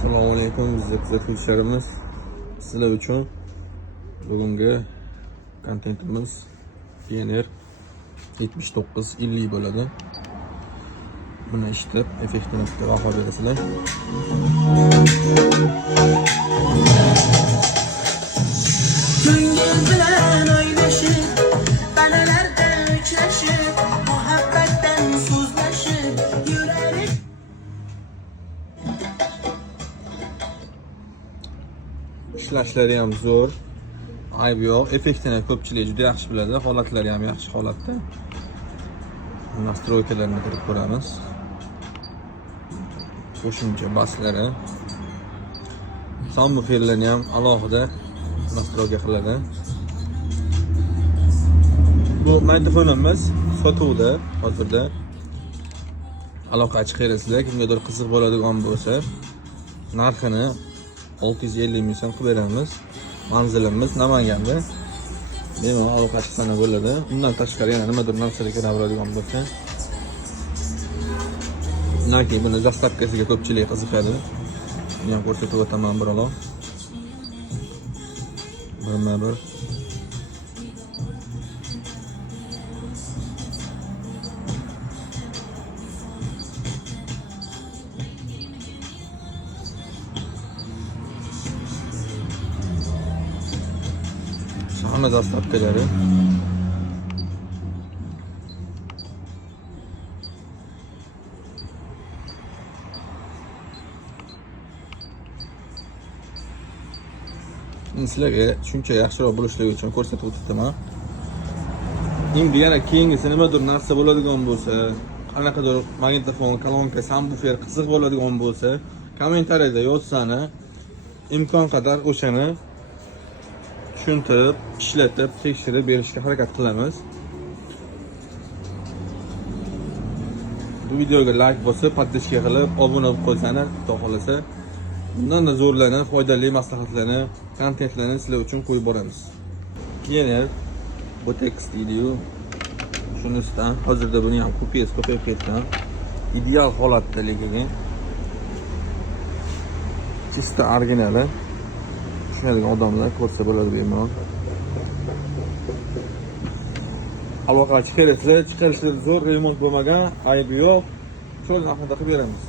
Assalomu alaykum kuzatuvchilarimiz. Sizlar uchun bugungi kontentimiz Pioneer 7950 bo'ladi. Buni eshitib, effektini baho berasizlar. Ko'ngil bilan o'ylashib, balalarda uchrashib, muhabbatdan so'zlashib yuraylik. Ishlashlari ham zo'r. Ayb yo'q. Effektini ko'pchilik juda yaxshi biladi. Holatlari ham yaxshi holatda. Nastroykalarni kirib ko'ramiz. Qo'shimcha baslari. Subwooferlarni ham alohida nastroyka qiladi. Bu mikrofonimiz sotuvda hozirda. Aloqachi qilasizlar, kimgadir qiziq bo'ladigan bo'lsa, narxini 650 ming so'm qilib beramiz. Manzilimiz Namanganda. Bemalol aloqachi sana bo'ladi. Undan tashqari yana nimadir narsaga kiraveradigan bo'lsa, naki buni zastavkasiga ko'pchilik qiziqadi. Buni ham ko'rsatib o'taman birolar. Birma-bir hamma zastavkalari. Sizlarga tushuncha yaxshiroq bo'lishligi uchun ko'rsatib o'taman. Endi yana keyingisi nimadir narsa bo'ladigan bo'lsa, qanaqadir magnitofon, kolonka, subwoofer qiziq bo'ladigan bo'lsa, kommentariyada yozsani, imkon qadar o'shani tushuntirib, ishlatib, tekshirib berishga harakat qilamiz. Bu videoga like bosib, podpiska qilib, obuna bo'lib qo'ysangiz, xudo xolasa, bundan da zo'rlarni, foydali maslahatlarni, kontentlarni sizlar uchun qo'yib boramiz. Pioneer Botex deydi-yu. Shunisidan hozirda buni ham ko'payib ketgan. Ideal holatda lekin chista originali. Tushunadigan odamlar ko'rsa bo'ladi bemalol. Aloqachi keraksa, chiqarishlar zo'r, remont bo'lmagan, aybi yo'q. Shuni narxida qilib beramiz.